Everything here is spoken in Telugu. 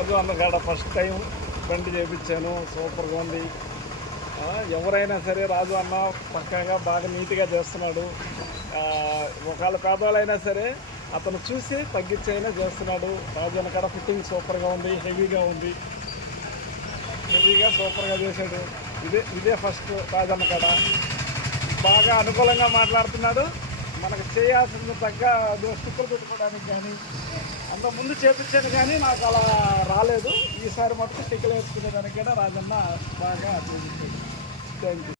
రాజు అన్నగాడ ఫస్ట్ టైం బండి చేయించాను, సూపర్గా ఉంది. ఎవరైనా సరే రాజు అన్న పక్కాగా బాగా నీట్గా చేస్తున్నాడు. ఒకవేళ పేదవాళ్ళైనా సరే అతను చూసి తగ్గించైనా చేస్తున్నాడు. రాజు అన్న కాడ ఫిట్టింగ్ సూపర్గా ఉంది, హెవీగా ఉంది, సూపర్గా చేశాడు. ఇదే ఫస్ట్ రాజు అన్న కాడ బాగా అనుకూలంగా మాట్లాడుతున్నాడు. మనకు చేయాల్సిన తగ్గ స్టిక్కర్ పెట్టుకోవడానికి కానీ అంతకుముందు చేపించాను, కానీ నాకు అలా రాలేదు. ఈసారి మటుకు స్టిక్కర్ వేసుకునేదానికి కూడా రాజన్న బాగా చేయించాడు. Thank you.